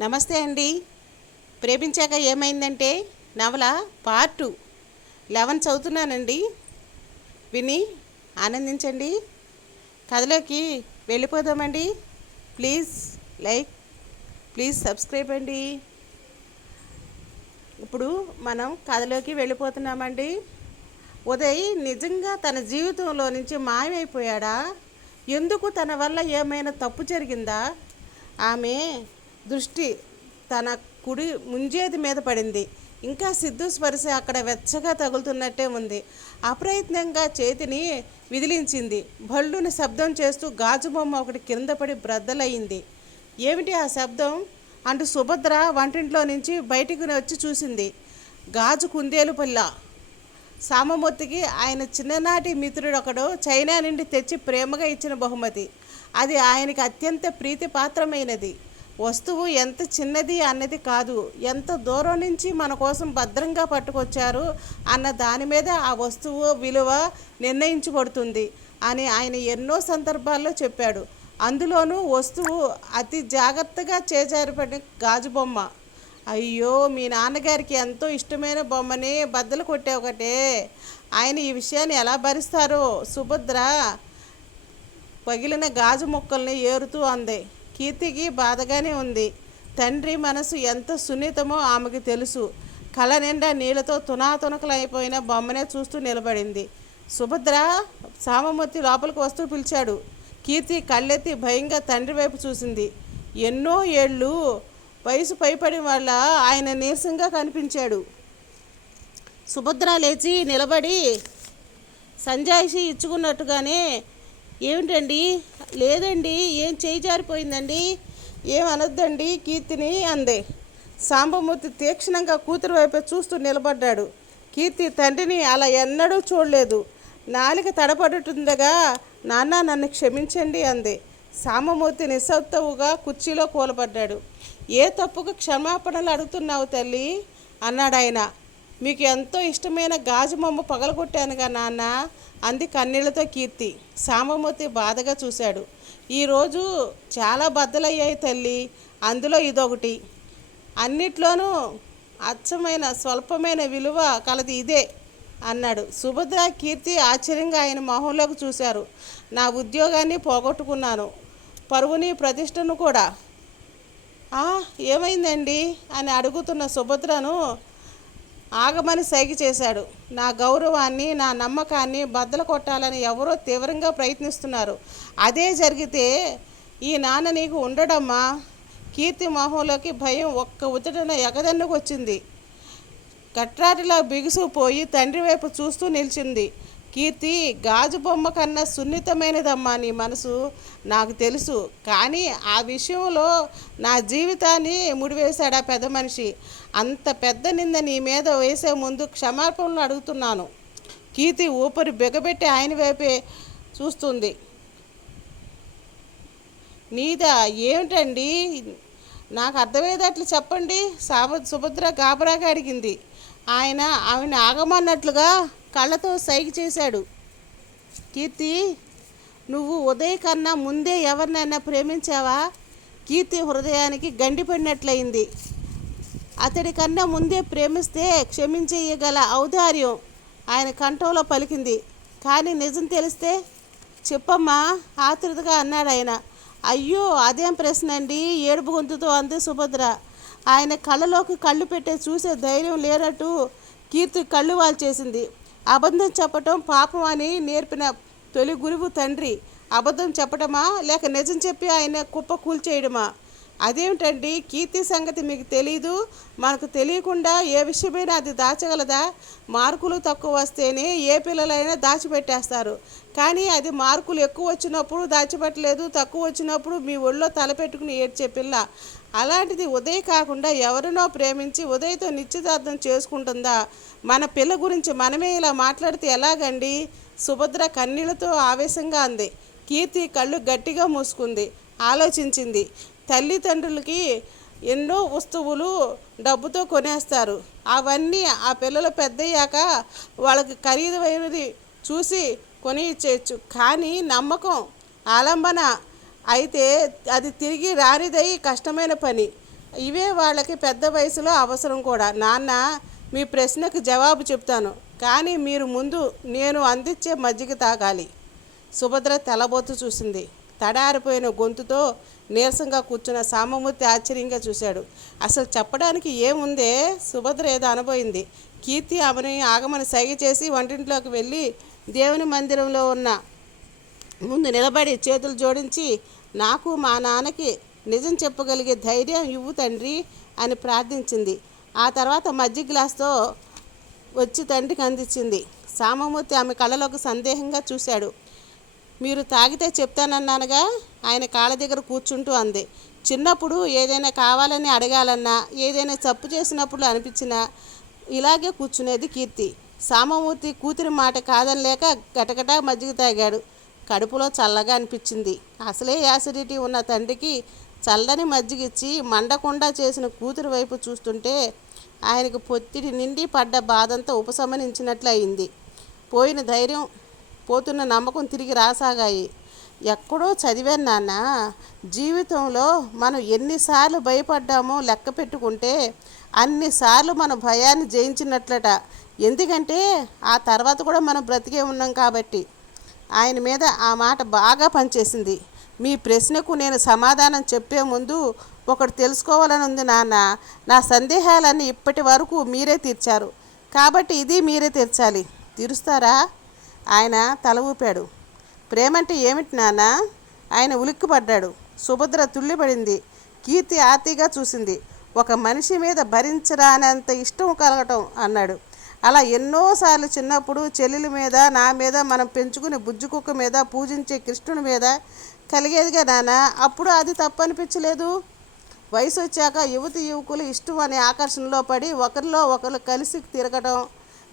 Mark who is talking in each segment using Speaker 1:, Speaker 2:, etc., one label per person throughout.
Speaker 1: నమస్తే అండి. ప్రేమించాక ఏమైందంటే నవల పార్ట్ టూ. లెవెన్ చదువుతున్నానండి. విని ఆనందించండి. కథలోకి వెళ్ళిపోదామండి. ప్లీజ్ లైక్ ప్లీజ్ సబ్స్క్రైబ్ అండి. ఇప్పుడు మనం కథలోకి వెళ్ళిపోతున్నామండి. ఉదయ్ నిజంగా తన జీవితంలో నుంచి మాయమైపోయాడా? ఎందుకు తన వల్ల ఏమైనా తప్పు జరిగిందా? ఆమె దృష్టి తన కుడి ముంజేది మీద పడింది. ఇంకా సిద్ధు స్పర్శ అక్కడ వెచ్చగా తగులుతున్నట్టే ఉంది. అప్రయత్నంగా చేతిని విదిలించింది. భళ్ళుని శబ్దం చేస్తూ గాజు బొమ్మ ఒకటి కింద పడి బ్రద్దలయ్యింది. ఏమిటి ఆ శబ్దం? అంటూ సుభద్ర వంటింట్లో నుంచి బయటికి వచ్చి చూసింది. గాజు కుందేలు పిల్ల సామమూర్తికి ఆయన చిన్ననాటి మిత్రుడు ఒకడు చైనా నుండి తెచ్చి ప్రేమగా ఇచ్చిన బహుమతి. అది ఆయనకి అత్యంత ప్రీతిపాత్రమైనది. వస్తువు ఎంత చిన్నది అన్నది కాదు. ఎంత దూరం నుంచి మన కోసం భద్రంగా పట్టుకొచ్చారు అన్న దాని మీద ఆ వస్తువు విలువ నిర్ణయించబడుతుంది అని ఆయన ఎన్నో సందర్భాల్లో చెప్పాడు. అందులోనూ వస్తువు అతి జాగ్రత్తగా చేజారిపడిన గాజు బొమ్మ. అయ్యో మీ నాన్నగారికి ఎంతో ఇష్టమైన బొమ్మని బద్దలు కొట్టే ఒకటే. ఆయన ఈ విషయాన్ని ఎలా భరిస్తారో సుభద్ర పగిలిన గాజు ముక్కల్ని ఏరుతూ అంది. కీర్తికి బాధగానే ఉంది. తండ్రి మనసు ఎంత సున్నితమో ఆమెకు తెలుసు. కల నిండా నీళ్ళతో తునాతునకలైపోయిన బొమ్మనే చూస్తూ నిలబడింది. సుభద్ర సామమూర్తి లోపలికి వస్తూ పిలిచాడు. కీర్తి కళ్ళెత్తి భయంగా తండ్రి వైపు చూసింది. ఎన్నో ఏళ్ళు వయసు పైపడి వల్ల ఆయన నీరసంగా కనిపించాడు. సుభద్ర లేచి నిలబడి సంజాయిషి ఇచ్చుకున్నట్టుగానే ఏమిటండి? లేదండి ఏం చేయి జారిపోయిందండి? ఏం అనొద్దండి? కీర్తిని అందే. సాంబమూర్తి తీక్షణంగా కూతురు వైపు చూస్తూ నిలబడ్డాడు. కీర్తి తండ్రిని అలా ఎన్నడూ చూడలేదు. నాలిక తడపడుతుండగా నాన్న నన్ను క్షమించండి అంది. సాంబమూర్తి నిస్సత్తువుగా కుర్చీలో కూలబడ్డాడు. ఏ తప్పుకు క్షమాపణలు అడుగుతున్నావు తల్లి? అన్నాడు ఆయన మీకు ఎంతో ఇష్టమైన గాజు బొమ్మ పగలగొట్టానుగా నాన్న అంది కన్నీళ్ళతో కీర్తి. సాంబమూర్తి బాధగా చూశాడు. ఈరోజు చాలా బద్దలయ్యాయి తల్లి. అందులో ఇదొకటి. అన్నిట్లోనూ అచ్చమైన స్వల్పమైన విలువ కలది ఇదే అన్నాడు. సుభద్ర కీర్తి ఆశ్చర్యంగా ఆయన మొహంలోకి చూశారు. నా ఉద్యోగాన్ని పోగొట్టుకున్నాను. పరువుని ప్రతిష్టను కూడా. ఏమైందండి? అని అడుగుతున్న సుభద్రను ఆగమని సైగ చేశాడు. నా గౌరవాన్ని నా నమ్మకాన్ని బద్దలు కొట్టాలని ఎవరో తీవ్రంగా ప్రయత్నిస్తున్నారు. అదే జరిగితే ఈ నాన్న నీకు ఉండడమ్మా? కీర్తి మొహంలోకి భయం ఒక్క ఉతటన ఎగదన్నుకొచ్చింది. కట్రాటిలా బిగుసుపోయి తండ్రి వైపు చూస్తూ నిలిచింది. కీర్తి గాజు బొమ్మ కన్నా సున్నితమైనదమ్మా నీ మనసు. నాకు తెలుసు. కానీ ఆ విషయంలో నా జీవితాన్ని ముడివేశాడు ఆ పెద్ద మనిషి. అంత పెద్ద నింద నీ మీద వేసే ముందు క్షమాపణలు అడుగుతున్నాను. కీర్తి ఊపిరి బిగబెట్టి ఆయన వైపే చూస్తుంది. నీదా? ఏమిటండి? నాకు అర్థమయ్యేటట్లు చెప్పండి. సాబ సుభద్ర గాబరాగా అడిగింది. ఆయన ఆమెను ఆగమన్నట్లుగా కళ్ళతో సైగ చేశాడు. కీర్తి నువ్వు ఉదయ కన్నా ముందే ఎవరినైనా ప్రేమించావా? కీర్తి హృదయానికి గండిపడినట్లయింది అతడి కన్నా ముందే ప్రేమిస్తే క్షమించేయగల ఔదార్యం ఆయన కంఠంలో పలికింది. కానీ నిజం తెలిస్తే చెప్పమ్మా ఆతృతగా అన్నాడు ఆయన. అయ్యో అదేం ప్రశ్న అండి ఏడుపు గొంతుతో అంది సుభద్ర. ఆయన కళ్ళలోకి కళ్ళు పెట్టే చూసే ధైర్యం లేనట్టు కీర్తి కళ్ళు వాల్చేసింది. అబద్ధం చెప్పటం పాపం అని నేర్పిన తొలి గురువు తండ్రి అబద్ధం చెప్పటమా? లేక నిజం చెప్పి ఆయన కుప్ప కూల్చేయడమా? అదేమిటండి? కీర్తి సంగతి మీకు తెలీదు? మనకు తెలియకుండా ఏ విషయమైనా అది దాచగలదా? మార్కులు తక్కువ వస్తేనే ఏ పిల్లలైనా దాచిపెట్టేస్తారు. కానీ అది మార్కులు ఎక్కువ వచ్చినప్పుడు దాచిపెట్టలేదు తక్కువ వచ్చినప్పుడు మీ ఒళ్ళో తలపెట్టుకుని ఏడ్చే పిల్ల. అలాంటిది ఉదయ్ కాకుండా ఎవరినో ప్రేమించి ఉదయ్తో నిశ్చితార్థం చేసుకుంటుందా? మన పిల్ల గురించి మనమే ఇలా మాట్లాడితే ఎలాగండి? సుభద్ర కన్నీళ్ళతో ఆవేశంగా అంది. కీర్తి కళ్ళు గట్టిగా మూసుకుంది. ఆలోచించింది. తల్లిదండ్రులకి ఎన్నో వస్తువులు డబ్బుతో కొనేస్తారు. అవన్నీ ఆ పిల్లలు పెద్దయ్యాక వాళ్ళకి ఖరీదైనది చూసి కొని ఇచ్చేయచ్చు కానీ నమ్మకం ఆలంబన అయితే అది తిరిగి రానిదై కష్టమైన పని. ఇవే వాళ్ళకి పెద్ద వయసులో అవసరం కూడా. నాన్న మీ ప్రశ్నకు జవాబు చెప్తాను. కానీ మీరు ముందు నేను అందించే మజ్జిగ తాగాలి. సుభద్ర తెల్లబోతు చూసింది. తడారిపోయిన గొంతుతో నీరసంగా కూర్చున్న సామమూర్తి ఆశ్చర్యంగా చూశాడు. అసలు చెప్పడానికి ఏముందే? సుభద్ర ఏదో అనుభవింది కీర్తి ఆమెని ఆగమని సైగ చేసి వంటింట్లోకి వెళ్ళి దేవుని మందిరంలో ఉన్న ముందు నిలబడి చేతులు జోడించి నాకు మా నాన్నకి నిజం చెప్పగలిగే ధైర్యం ఇవ్వు తండ్రి అని ప్రార్థించింది. ఆ తర్వాత మజ్జి గ్లాస్తో వచ్చి తండ్రికి అందించింది. సామమూర్తి ఆమె కళ్ళలోకి సందేహంగా చూశాడు. మీరు తాగితే చెప్తానన్నానుగా? ఆయన కాళ్ళ దగ్గర కూర్చుంటూ అంది. చిన్నప్పుడు ఏదైనా కావాలని అడగాలన్నా ఏదైనా తప్పు చేసినప్పుడు అనిపించినా ఇలాగే కూర్చునేది కీర్తి. సామమూర్తి కూతురి మాట కాదని లేక గటగటా మజ్జిగ తాగాడు. కడుపులో చల్లగా అనిపించింది. అసలే యాసిడిటీ ఉన్న తండ్రికి చల్లని మజ్జిగిచ్చి మండకుండా చేసిన కూతురు వైపు చూస్తుంటే ఆయనకు పొత్తిడి నిండి పడ్డ బాధంతా ఉపశమనించినట్లు అయింది పోయిన ధైర్యం పోతున్న నమ్మకం తిరిగి రాసాగాయి. ఎక్కడో చదివాను నాన్న జీవితంలో మనం ఎన్నిసార్లు భయపడ్డామో లెక్క పెట్టుకుంటే అన్నిసార్లు మన భయాన్ని జయించినట్లట. ఎందుకంటే ఆ తర్వాత కూడా మనం బ్రతికే ఉన్నాం కాబట్టి. ఆయన మీద ఆ మాట బాగా పనిచేసింది. మీ ప్రశ్నకు నేను సమాధానం చెప్పే ముందు ఒకటి తెలుసుకోవాలని ఉంది నాన్న. నా సందేహాలన్నీ ఇప్పటి వరకు మీరే తీర్చారు. కాబట్టి ఇది మీరే తీర్చాలి. తీరుస్తారా? ఆయన తల ఊపాడు. ప్రేమంటే ఏమిటి నాన్న? ఆయన ఉలిక్కిపడ్డాడు. సుభద్ర తుళ్ళిపడింది కీర్తి ఆర్తిగా చూసింది. ఒక మనిషి మీద భరించరానంత ఇష్టం కలగటం అన్నాడు. అలా ఎన్నోసార్లు చిన్నప్పుడు చెల్లెల మీద నా మీద మనం పెంచుకునే బుజ్జి కుక్క మీద పూజించే కృష్ణుని మీద కలిగేదిగా నాన్న? అప్పుడు అది తప్పనిపించలేదు. వయసు వచ్చాక యువతి యువకులు ఇష్టం అనే ఆకర్షణలో పడి ఒకరిలో ఒకరు కలిసి తిరగడం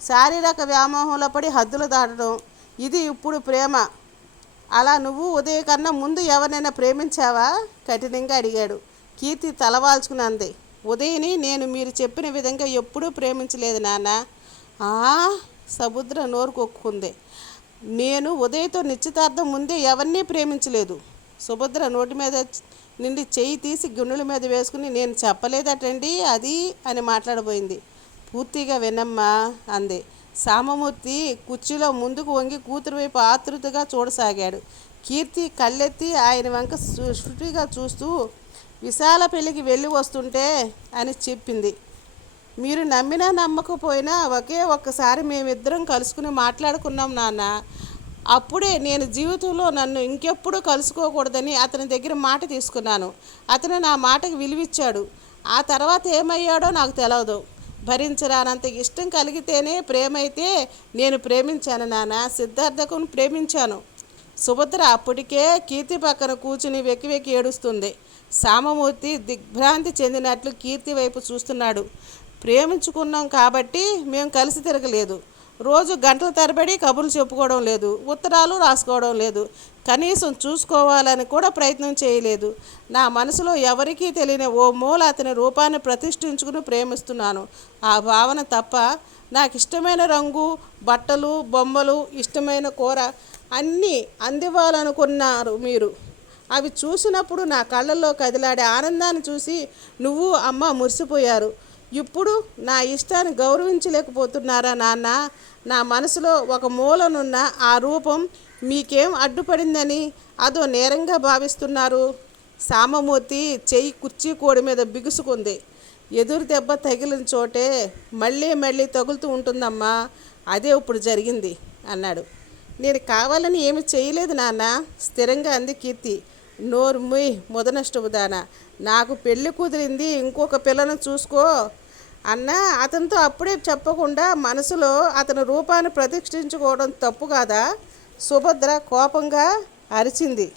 Speaker 1: శారీరక వ్యామోహంలో పడి హద్దులు దాటడం ఇది ఇప్పుడు ప్రేమ. అలా నువ్వు ఉదయం కన్నా ముందు ఎవరినైనా ప్రేమించావా? కఠినంగా అడిగాడు. కీర్తి తలవాల్చుకుని అంది ఉదయని నేను మీరు చెప్పిన విధంగా ఎప్పుడూ ప్రేమించలేదు నాన్న. ఆ సముద్ర నోరు కొక్కుంది నేను ఉదయతో నిశ్చితార్థం ముందే ఎవరినీ ప్రేమించలేదు. సుభద్ర నోటి మీద నిండి చేయి తీసి గుండెల మీద వేసుకుని నేను చెప్పలేదటండి అది అని మాట్లాడబోయింది. పూర్తిగా వినమ్మా అంది. సామమూర్తి కుర్చీలో ముందుకు వంగి కూతురు వైపు ఆతృతగా చూడసాగాడు. కీర్తి కళ్ళెత్తి ఆయన వంక సృష్టిగా చూస్తూ విశాల పెళ్ళికి వెళ్ళి వస్తుంటే అని చెప్పింది. మీరు నమ్మినా నమ్మకపోయినా ఒకే ఒక్కసారి మేమిద్దరం కలుసుకుని మాట్లాడుకున్నాం నాన్న. అప్పుడే నేను జీవితంలో నన్ను ఇంకెప్పుడు కలుసుకోకూడదని అతని దగ్గర మాట తీసుకున్నాను. అతను నా మాటకు విలువిచ్చాడు. ఆ తర్వాత ఏమయ్యాడో నాకు తెలియదు భరించరానంత ఇష్టం కలిగితేనే ప్రేమ అయితే నేను ప్రేమించాను నాన్న. సిద్ధార్థకు ప్రేమించాను. సుభద్ర అప్పటికే కీర్తి పక్కన కూర్చుని వెక్కి వెక్కి ఏడుస్తుంది. సామమూర్తి దిగ్భ్రాంతి చెందినట్లు కీర్తి వైపు చూస్తున్నాడు. ప్రేమించుకున్నాం కాబట్టి మేము కలిసి తిరగలేదు. రోజు గంటల తరబడి కబుర్లు చెప్పుకోవడం లేదు. ఉత్తరాలు రాసుకోవడం లేదు. కనీసం చూసుకోవాలని కూడా ప్రయత్నం చేయలేదు. నా మనసులో ఎవరికీ తెలియని ఓ మూల అతని రూపాన్ని ప్రతిష్ఠించుకుని ప్రేమిస్తున్నాను. ఆ భావన తప్ప నాకు ఇష్టమైన రంగు బట్టలు బొమ్మలు ఇష్టమైన కూర అన్నీ అందివ్వాలనుకున్నారు మీరు. అవి చూసినప్పుడు నా కళ్ళల్లో కదిలాడే ఆనందాన్ని చూసి నువ్వు అమ్మ మురిసిపోయారు. ఇప్పుడు నా ఇష్టాన్ని గౌరవించలేకపోతున్నారా నాన్న? నా మనసులో ఒక మూలనున్న ఆ రూపం మీకేం అడ్డుపడిందని అదో నేరంగా భావిస్తున్నారు. సామమూర్తి చెయ్యి కుర్చీ కోడి మీద బిగుసుకుంది. ఎదురు దెబ్బ తగిలిన చోటే మళ్ళీ మళ్ళీ తగులుతూ ఉంటుందమ్మా అదే ఇప్పుడు జరిగింది అన్నాడు. నేను కావాలని ఏమి చేయలేదు నాన్న స్థిరంగా అంది కీర్తి. నోరు ముయ్ ముదనష్టపుదాన. నాకు పెళ్ళి కుదిరింది ఇంకొక పిల్లను చూసుకో అన్న అతనితో అప్పుడే చెప్పకుండా మనసులో అతని రూపాన్ని ప్రతిష్ఠించుకోవడం తప్పు కాదా? సుభద్ర కోపంగా అరిచింది.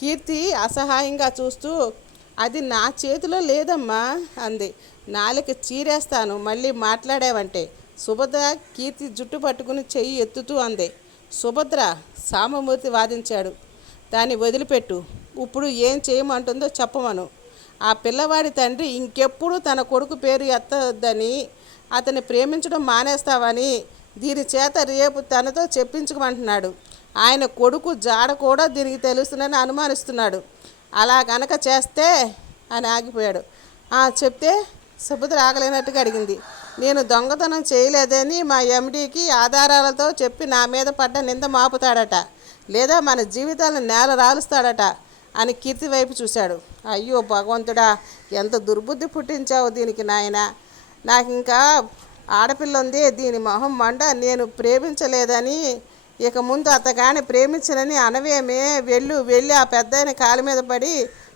Speaker 1: కీర్తి అసహాయంగా చూస్తూ అది నా చేతిలో లేదమ్మా అంది. నాలుక చీరేస్తాను మళ్ళీ మాట్లాడావంటే. సుభద్ర కీర్తి జుట్టు పట్టుకుని చెయ్యి ఎత్తుతూ అంది. సుభద్ర సామమూర్తి వాదించాడు. దాన్ని వదిలిపెట్టు. ఇప్పుడు ఏం చేయమంటుందో చెప్పమను. ఆ పిల్లవాడి తండ్రి ఇంకెప్పుడు తన కొడుకు పేరు ఎత్తద్దని అతన్ని ప్రేమించడం మానేస్తావని దీని చేత రేపు తనతో చెప్పించుకోమంటున్నాడు. ఆయన కొడుకు జాడ కూడా దీనికి తెలుస్తుందని అనుమానిస్తున్నాడు. అలా గనక చేస్తే అని ఆగిపోయాడు. "ఆ, చెప్తే సుభద్ర ఆగలేనట్టుగా అడిగింది. నేను దొంగతనం చేయలేదని మా ఎండీకి ఆధారాలతో చెప్పి నా మీద పడ్డ నింద మాపుతాడట. లేదా మన జీవితాలను నేల రాలుస్తాడట. అని కీర్తి వైపు చూశాడు. అయ్యో భగవంతుడా ఎంత దుర్బుద్ధి పుట్టించావు దీనికి నాయన. నాకు ఇంకా ఆడపిల్ల ఉంది దీని మొహం మండ నేను ప్రేమించలేదని ఇక ముందు అతగాని ప్రేమించనని అనవేమే వెళ్ళు వెళ్ళి ఆ పెద్దాయన కాలు మీద పడి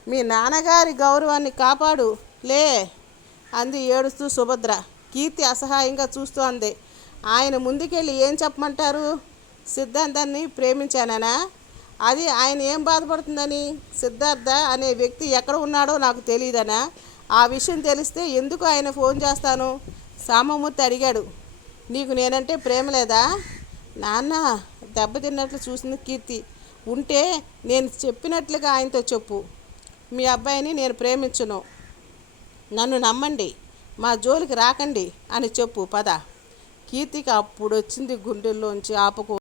Speaker 1: మీ నాన్నగారి గౌరవాన్ని కాపాడు లే అంది ఏడుస్తూ సుభద్ర. కీర్తి అసహాయంగా చూస్తూ అంది. ఆయన ముందుకెళ్ళి ఏం చెప్పమంటారు? సిద్ధాంతాన్ని ప్రేమించానా అది ఆయన ఏం బాధపడుతుందని? సిద్ధార్థ అనే వ్యక్తి ఎక్కడ ఉన్నాడో నాకు తెలియదనా ఆ విషయం తెలిస్తే ఎందుకు ఆయన ఫోన్ చేస్తాను? సామమూర్తి అడిగాడు. నీకు నేనంటే ప్రేమ లేదా? నాన్న దెబ్బతిన్నట్లు చూసింది కీర్తి. ఉంటే నేను చెప్పినట్లుగా ఆయనతో చెప్పు. మీ అబ్బాయిని నేను ప్రేమించును. నన్ను నమ్మండి. మా జోలికి రాకండి అని చెప్పు. పద. కీర్తికి అప్పుడు వచ్చింది గుండెల్లోంచి ఆపుకో